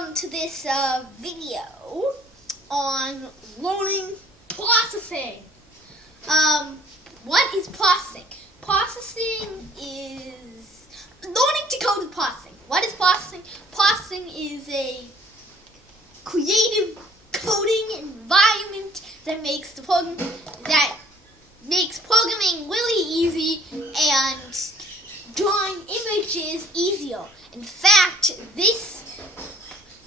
welcome to this video on learning processing. What is processing? Processing is learning to code with processing. What is processing? Processing is a creative coding environment that makes programming really easy and drawing images easier. In fact,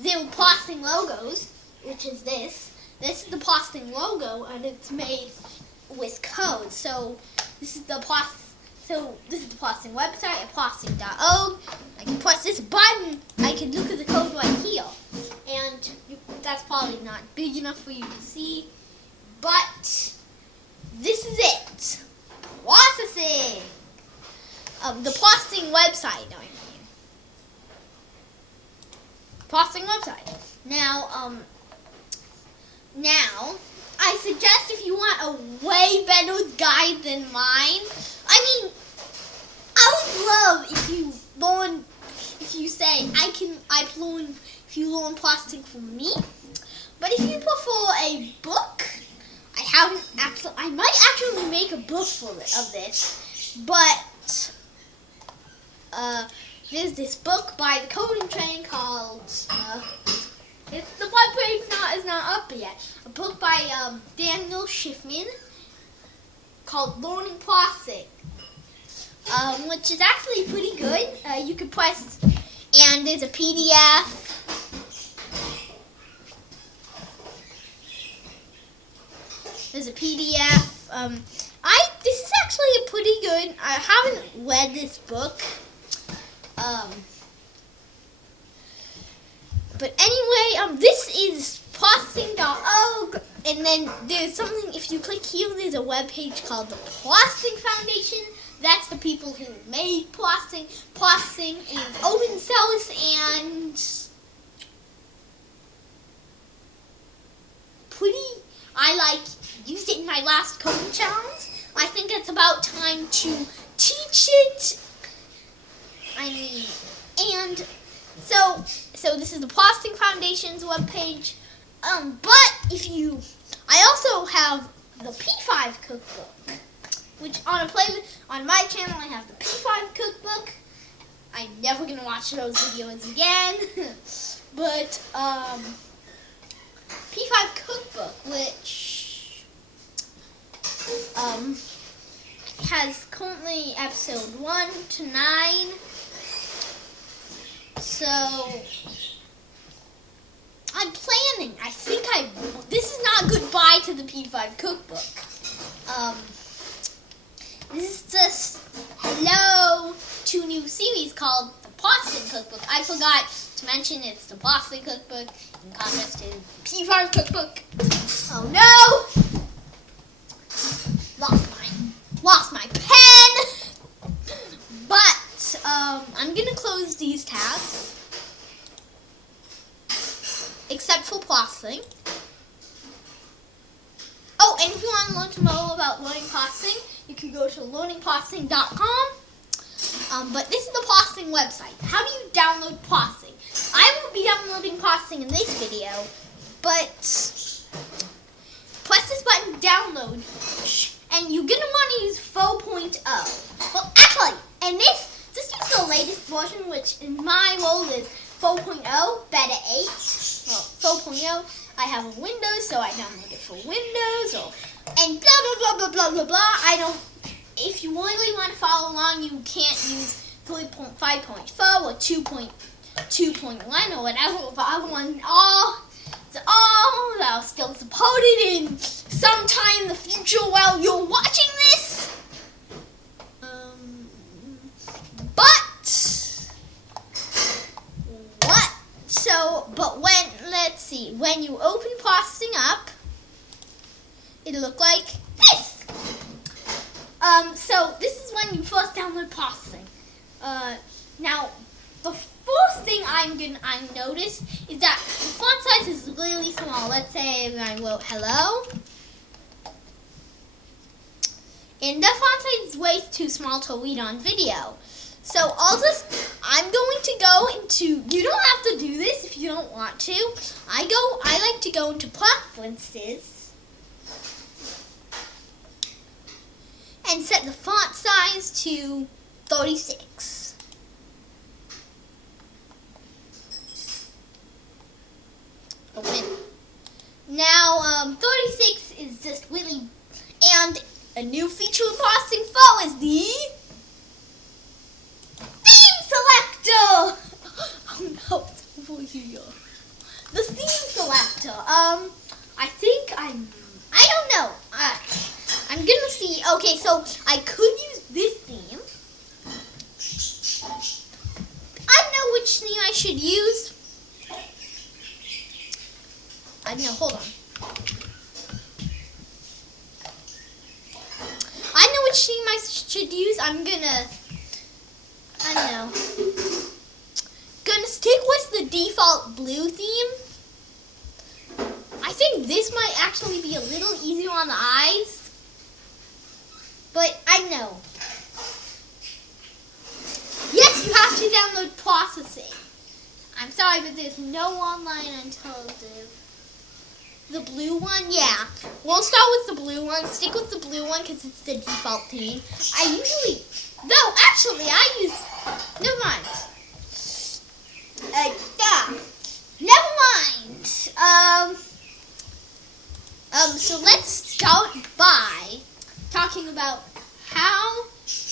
the processing logos, which is this is the processing logo, and it's made with code. So this is the processing website at processing.org. I can press this button. I can look at the code right here, and that's probably not big enough for you to see, but this is it. Processing. The processing website. Processing website. Now, I suggest if you want a way better guide than mine, I would love if you learn processing from me. But if you prefer a book, I might actually make a book of this, but there's this book by the coding train called, the web page is not up yet, a book by Daniel Schiffman called Learning Processing, which is actually pretty good. You can press, and there's a PDF. There's a PDF. This is actually a pretty good. I haven't read this book. But anyway, this is processing.org, and then there's something, if you click here, there's a web page called the Processing Foundation. That's the people who made processing. Processing is open source and I used it in my last coding challenge. I think it's about time to teach it. And so this is the Processing Foundation's webpage. But I also have the P5 Cookbook, which on my channel I have the P5 Cookbook. I'm never gonna watch those videos again. But P5 Cookbook, which has currently episode 1 to 9. So I'm planning. This is not goodbye to the P5 Cookbook. This is just hello to a new series called the Processing Cookbook. I forgot to mention it's the Processing Cookbook in contrast to the P5 Cookbook. Oh no! Lost my pen! But I'm gonna close these tabs, except for processing. Oh, and if you want to learn more about learning processing, you can go to learningprocessing.com. But this is the processing website. How do you download processing? I won't be downloading processing in this video, but press this button, download, and you're gonna want to use 4.0. Well, actually, and this is the latest version, which in my world is 4.0, beta 8. Well, 4.0, I have a Windows, so I download it for Windows, and blah, blah, blah, blah, blah, blah, blah. If you really want to follow along, you can't use 3.5.4 or 2.2.1 or whatever, but other ones, it's all that are still supported in sometime in the future while you're watching this. When you open processing up, it'll look like this. So this is when you first download processing. Now, the first thing I noticed is that the font size is really small. Let's say I wrote hello. And the font size is way too small to read on video. So I'm going to go into, you don't have to do this if you don't want. want to. I like to go into preferences and set the font size to 36. Open. Now, 36 is just really, and a new feature in Processing Flow is the theme selector. Oh no, it's over here. The theme selector. I don't know. I'm gonna see. Okay, so I could use this theme. I don't know which theme I should use. I know, hold on. I know which theme I should use. I know. Gonna stick with the default blue theme. I think this might actually be a little easier on the eyes. But I know. Yes, you have to download processing. I'm sorry, but there's no online alternative. The blue one? Yeah. We'll start with the blue one. Stick with the blue one because it's the default theme. Never mind. Never mind. So let's start by talking about how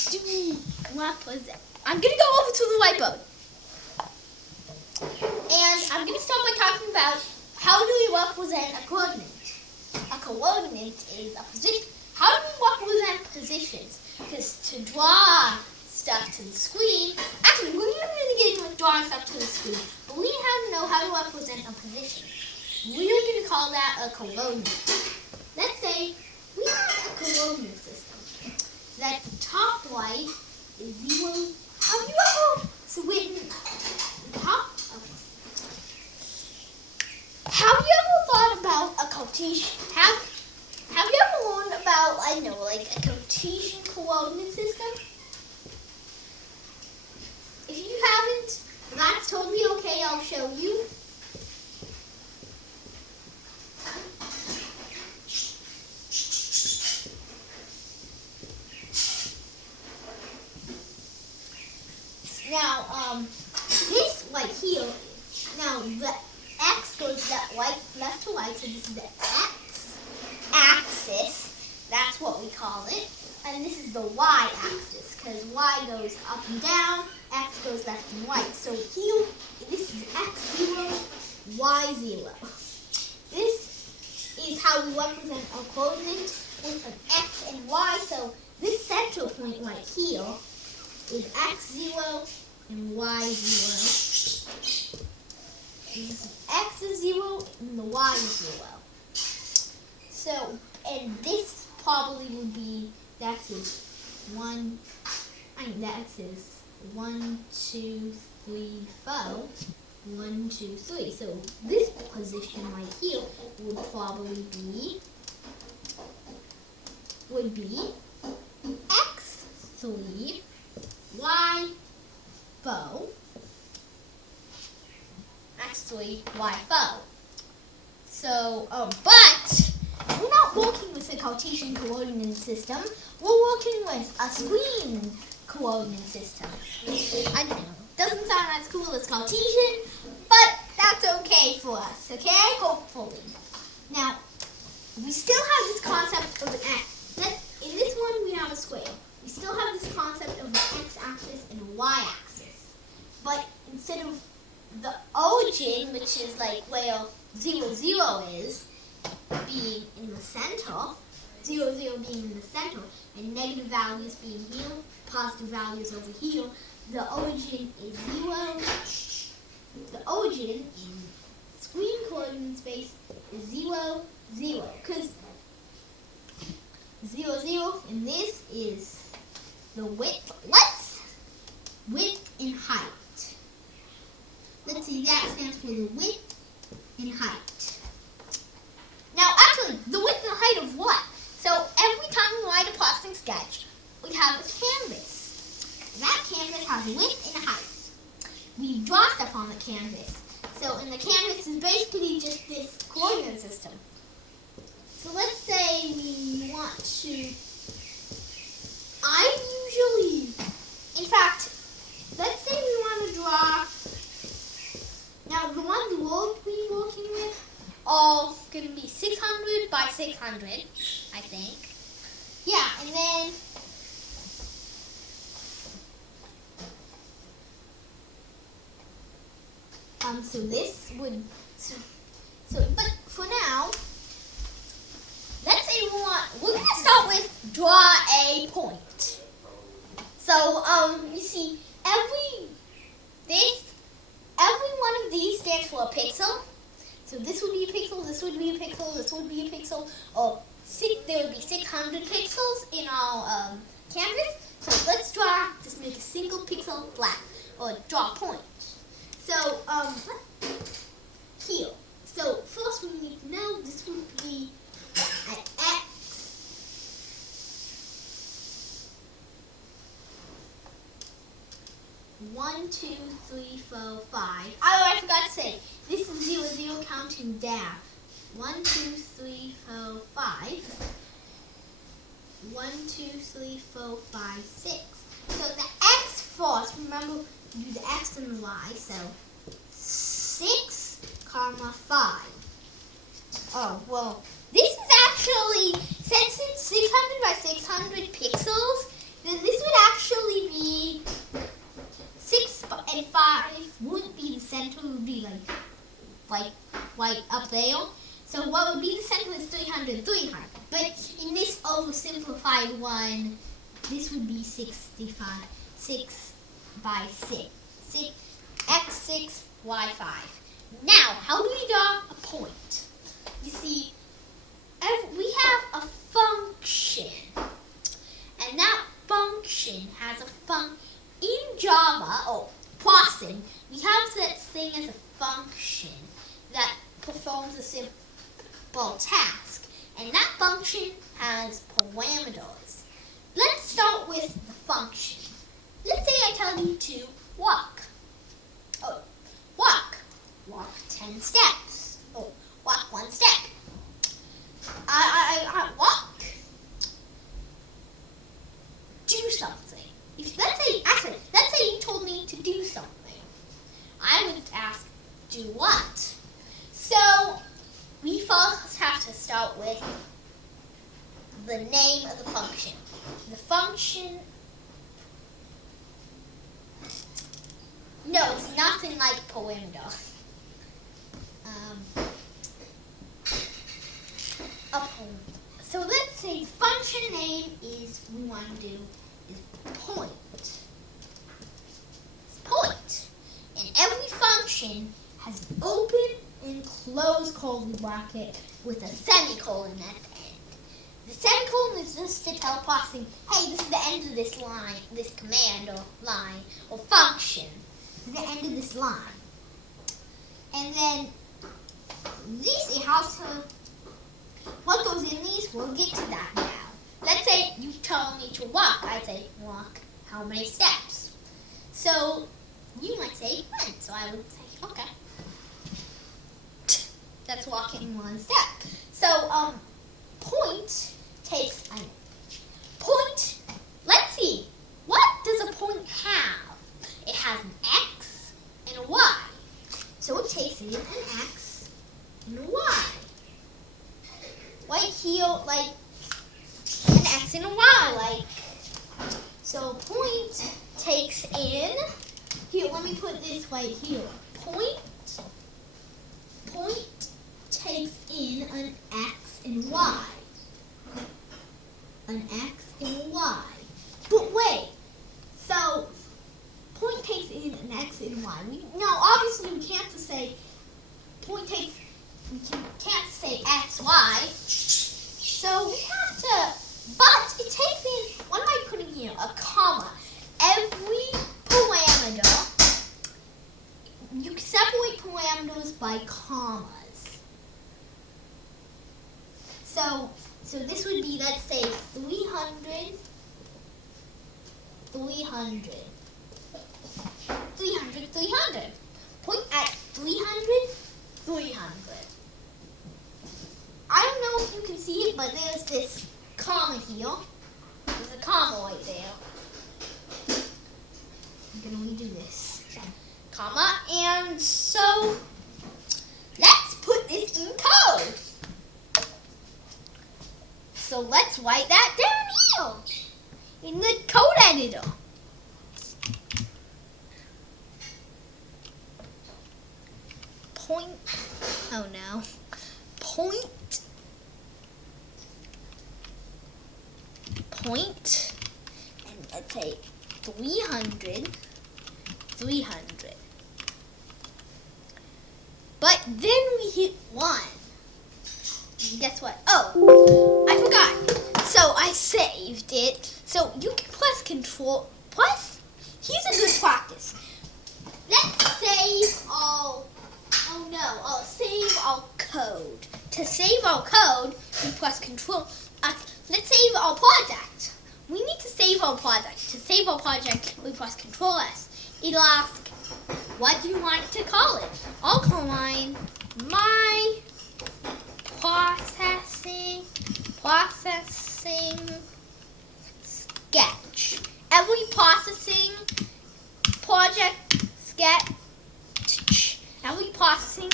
do we represent. I'm going to go over to the whiteboard. And I'm going to start by talking about how do we represent a coordinate. A coordinate is a position. How do we represent positions? Because to draw stuff to the screen, actually, we're not going to get into drawing stuff to the screen, but we have to know how to represent a position. We're going to call that a coordinate. Let's say we have a coordinate system. That the top right is 0. Have you ever Have you ever thought about a Cartesian? Have you ever learned about, like a Cartesian coordinate system? If you haven't, that's totally okay. I'll show you. Now, this right here, now the X goes left to right, so this is the X axis, that's what we call it, and this is the Y axis, because Y goes up and down, X goes left and right, so here, this is X0, Y0. This is how we represent a coordinate with an X and Y, so this center point right here is X0 and Y0. X is 0 and the Y is 0. So, and this probably would be, that's 1, 2, 3, 4. 1, 2, 3. So this position right here would probably be, X3, Y4. X3, Y4. So, but we're not working with a Cartesian coordinate system. We're working with a screen coordinate system. I don't know. Doesn't sound as cool as Cartesian, but that's okay for us, okay? Hopefully. Now, we still have this concept of an X. In this one, we have a square. We still have this concept of an X-axis and a Y-axis. But instead of the origin, which is like where 0, 0 is, being in the center, 0, 0 being in the center, and negative values being here, positive values over here, the origin is 0. The origin in screen coordinate space is 0, 0. Because 0, 0, and this is the width. Width and height. Let's see, that stands for the width and height. Now, actually, the width and height of what? So, every time we write a processing sketch, we have a canvas. That canvas has width and height. We draw stuff on the canvas. So, and the canvas is basically just this coordinate system. So let's say we want to, in fact, let's say we want to draw, now the ones we'll be working with are going to be 600 by 600, I think. Yeah, and then so this would, but for now, let's say we're going to start with draw a point. So, you see, every one of these stands for a pixel. So this would be a pixel, this would be a pixel, this would be a pixel, or there would be 600 pixels in our canvas. So let's just make a single pixel black, or draw a point. So, here. So first we need to know this would be an X. 1, 2, 3, 4, 5. Oh, I forgot to say, this is 0, 0 counting down. 1, 2, 3, 4, 5. 1, 2, 3, 4, 5, 6. So the X first, remember, do the X and the Y, so 6, comma 5. Oh, well, this is actually, since it's 600 by 600 pixels, then this would actually be 6 and 5 wouldn't be the center, it would be like right up there. So what would be the center is 300, 300. But in this oversimplified one, this would be 65, 6 by 6. X6, Y5. Now, how do we draw a point? You see, we have a function. And that function has a function. In Java, or Python, we have that thing as a function that performs a simple task. And that function has parameters. Let's start with the function. Let's say I tell you to walk. Oh, walk. Walk 10 steps. Oh, walk 1 step. I walk. Do something. Let's say you told me to do something. I would ask, do what? So, we first have to start with the name of the function. The function, no, it's nothing like parameter. So let's say the function name is, we want to do, is point. Point. And every function has an open and closed curly bracket with a semicolon at the end. The semicolon is just to tell Python, hey, this is the end of this line, this command or line or function. This is the end of this line. And then this, it has to, what goes in these, we'll get to that now. Let's say you tell me to walk. I say, walk how many steps? So you might say 1. So I would say, okay. That's walking 1 step. So point takes an point. Let's see. What does a point have? It has an X and a Y. So it takes in an X and a Y. Right here, like an X and a Y, so point takes in, here, let me put this right here. Point takes in an X and Y. An X and a Y. But wait, so point takes in an X and Y. Now, obviously, we can't just say point takes, we can't say X, Y. So we have to, but it takes in, what am I putting here? A comma. Every parameter, you separate parameters by commas. So this would be, let's say, 300. 300. Point at 300, 300. I don't know if you can see it, but there's this comma here. There's a comma right there. I'm going to redo this. Comma, and so let's put this in code. So let's write that down here in the code editor. Oh no. Point, and let's say 300. But then we hit 1. And guess what? Oh, I forgot. So I saved it. So you can press Control. Here's a good practice. Let's save all. Oh no! I'll save our code. To save our code, we press Control. Let's save our project. We need to save our project. To save our project, we press Control S. It'll ask, what do you want to call it? I'll call mine my processing sketch. Every processing project sketch. Every processing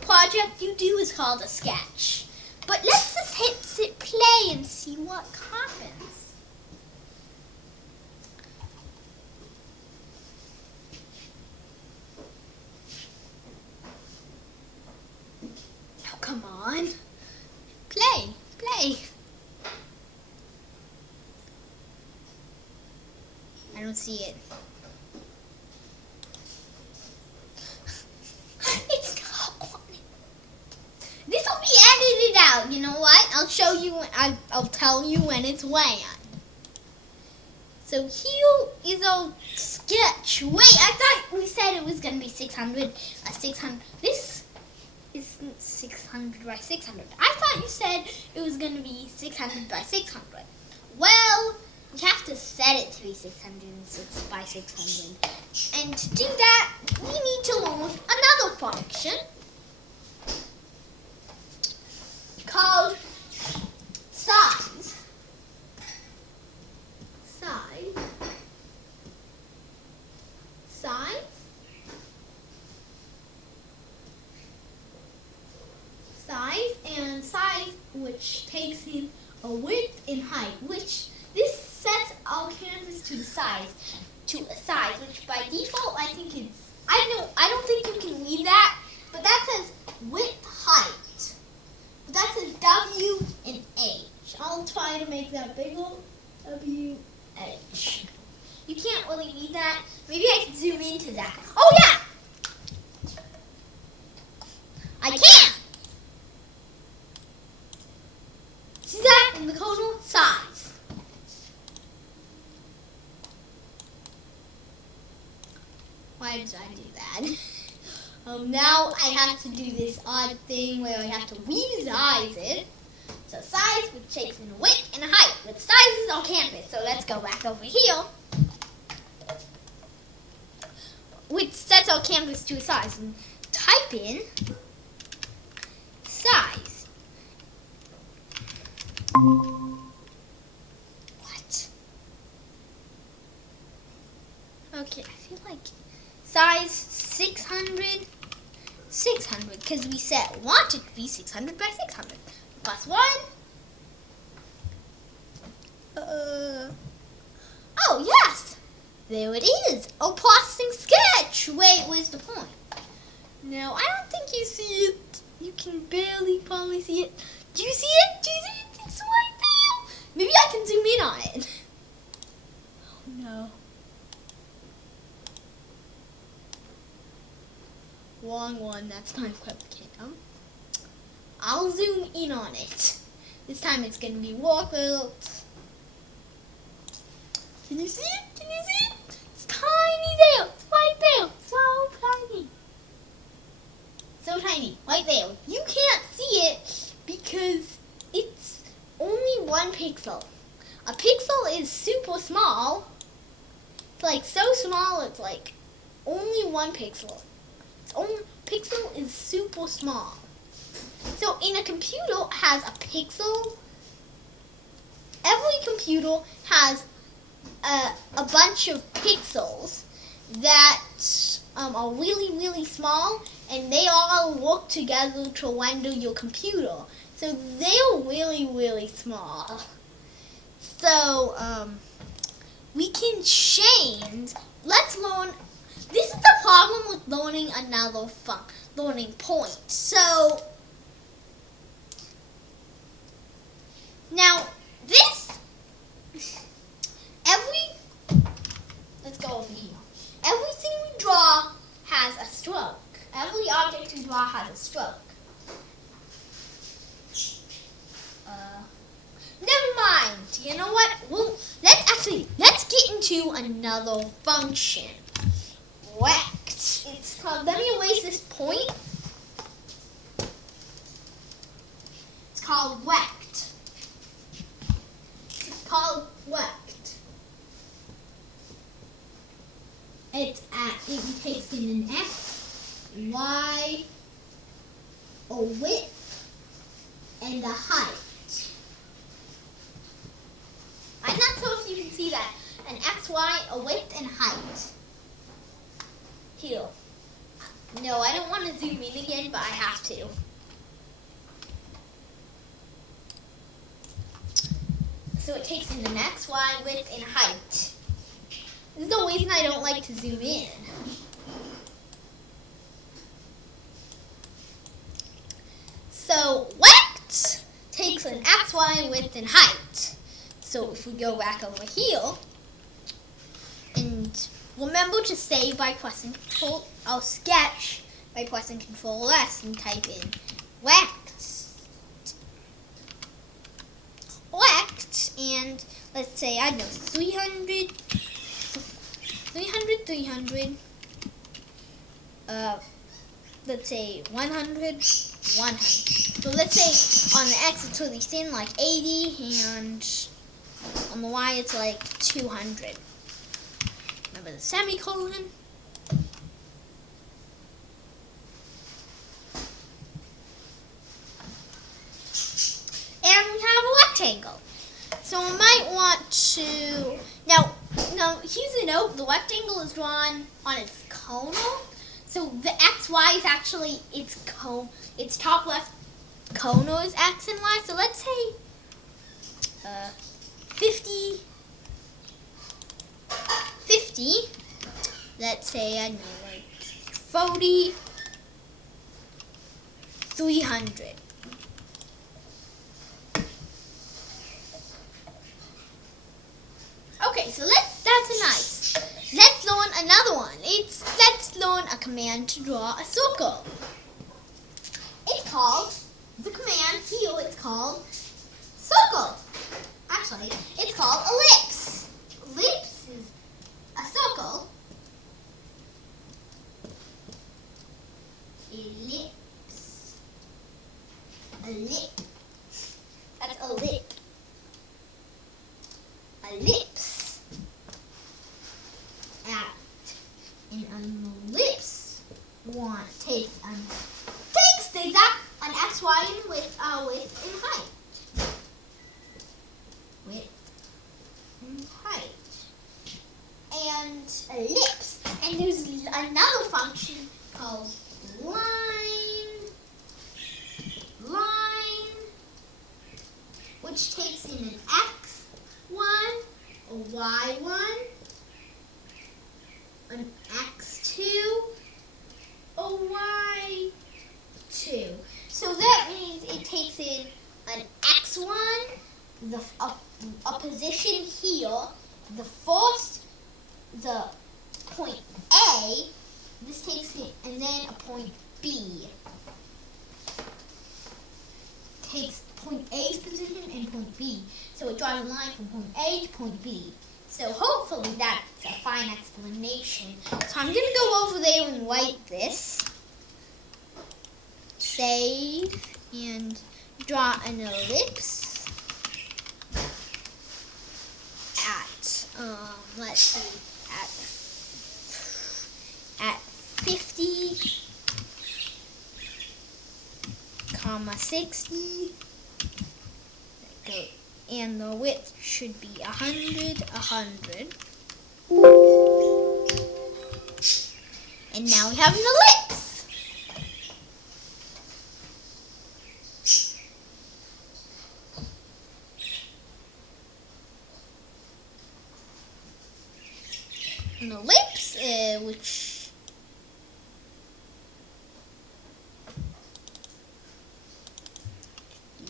project you do is called a sketch. But let's just hit play and see what happens. Oh, come on. Play. I don't see it. You know what? I'll show you. I'll tell you when it's ran. So here is our sketch. Wait, I thought we said it was gonna be 600. 600. This isn't 600 by 600. I thought you said it was gonna be 600 by 600. Well, we have to set it to be 606 by 600. And to do that, we need to load another function called size. And size, which takes in a width and height, which this sets our canvas to a size, which by default I think it's, I don't think you can read that, but that says width, height. But that says W and H. I'll try to make that bigger. W, H. You can't really read that. Maybe I can zoom into that. Oh yeah! I can! See that in the codal size. Why did I do that? Now I have to do this odd thing where I have to resize it. So size, which takes in a width and a height. With size is on canvas. So let's go back over here. Which sets our canvas to a size. And type in size. What? Okay, I feel like size 600, because we want it to be 600 by 600. Plus 1. Oh, yes! There it is! A processing sketch! Wait, where's the point? No, I don't think you see it. You can barely probably see it. Do you see it? Do you see it? It's right there! Maybe I can zoom in on it. Oh, no. Wrong one, that's Time Webcam. I'll zoom in on it. This time it's going to be walkouts. Can you see it? Can you see it? It's tiny there. It's right there. So tiny. So tiny. Right there. You can't see it because it's only 1 pixel. A pixel is super small. It's like so small it's like only 1 pixel. It's only pixel is super small. So in a computer has a pixel. Every computer has a bunch of pixels that are really, really small, and they all work together to render your computer. So they're really, really small. So we can change. Let's learn. This is the problem with learning another learning point. So now let's go over here. Everything we draw has a stroke. Every object we draw has a stroke. Never mind. You know what? Let's get into another function. Rect. It's called. Let me erase this point. It's called rect. It's called rect. It takes in an x, y, a width, and a height. I'm not sure if you can see that. An x, y, a width, and height. Here. No, I don't want to zoom in again, but I have to. So it takes in an x, y, width, and height. This is the reason I don't like to zoom in. So rect takes an x, y, width, and height. So if we go back over here, and remember to save by pressing Control, I'll sketch by pressing Control S and type in rect. Rect, and let's say, I don't know, 300, let's say 100, 100. So let's say on the X it's really thin, like 80, and on the Y it's like 200. Remember the semicolon? And we have a rectangle. So we might want to, now here's a note, the rectangle is drawn on its conal. So the XY is actually its top left conal is X and Y. So let's say 50, let's say, I don't know, like 40, 300. Okay, so that's nice. Let's learn another one. Let's learn a command to draw a circle. It's called, the command here, it's called circle. Actually, it's called ellipse. Ellipse is a circle. Ellipse. Ellipse. That's ellipse. Ellipse. An ellipse takes the exact an x, y, and width and height. Width and height. And ellipse. And there's another function called line, which takes in an x1, a y1, an x2, a y2. So that means it takes in an x1, a position here, the point A, this takes it, and then a point B. Takes point A's position and point B. So it draws a line from point A to point B. So hopefully that's a fine explanation. So I'm going to go over there and write this. Save and draw an ellipse at, let's see, at 50, 60. And the width should be 100, 100. And now we have an ellipse. An ellipse, which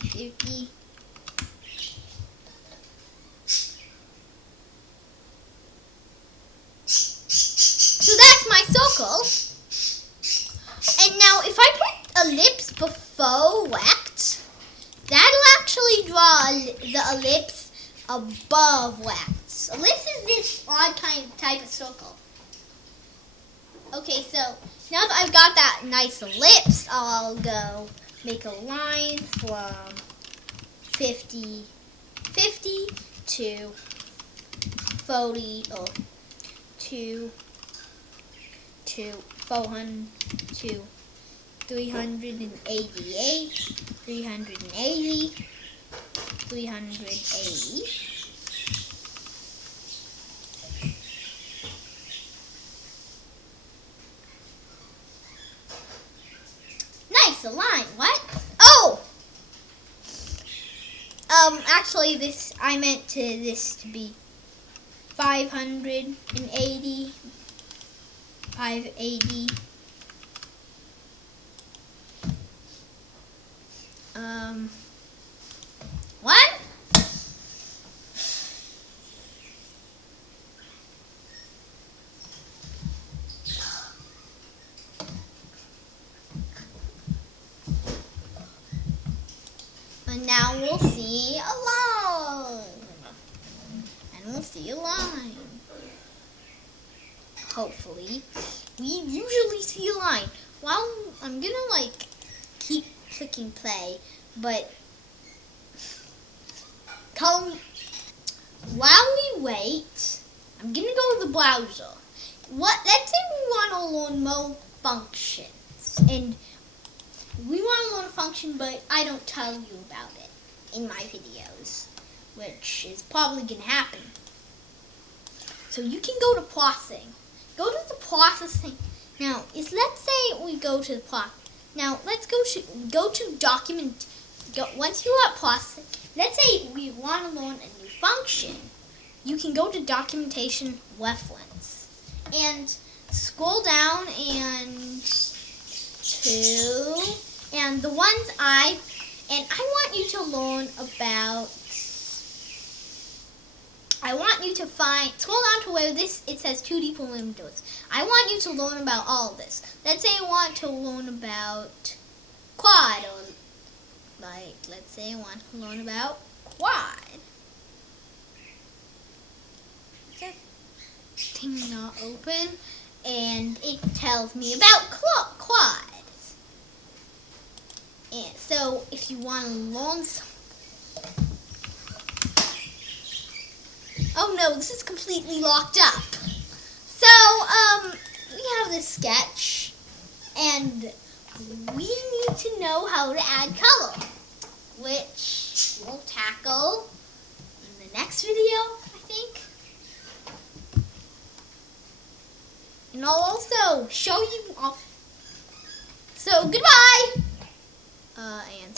50. So that's my circle. And now if I put ellipse before rect, that'll actually draw the ellipse above rect. Ellipse is this odd type of circle. Okay, so now that I've got that nice ellipse, I'll go make a line from 50 to 40 or to 400 to 388, 380, 380. Nice, a line. What? Oh! Actually, I meant this to be 580, 580. What? And now we'll see a line. And we'll see a line. Hopefully. We usually see a line. Well, I'm gonna keep clicking play, but while we wait, I'm gonna go to the browser. Let's say we want to learn more functions, and we want to learn a function, but I don't tell you about it in my videos, which is probably gonna happen. So you can go to processing. Go to the processing. Now, let's say we go to the process. Now, let's go to document. Once you're at processing, let's say we want to learn a new function. You can go to documentation reference and scroll down and the ones I want you to learn about. I want you to scroll down to where it says 2D parameters. I want you to learn about all of this. Let's say I want to learn about quad, or let's say I want to learn about quad. Is that thing not open? And it tells me about quads. And so if you want to learn something. Oh no, this is completely locked up. So, we have this sketch, and we need to know how to add color, which we'll tackle in the next video, I think. And I'll also show you off. So, goodbye! And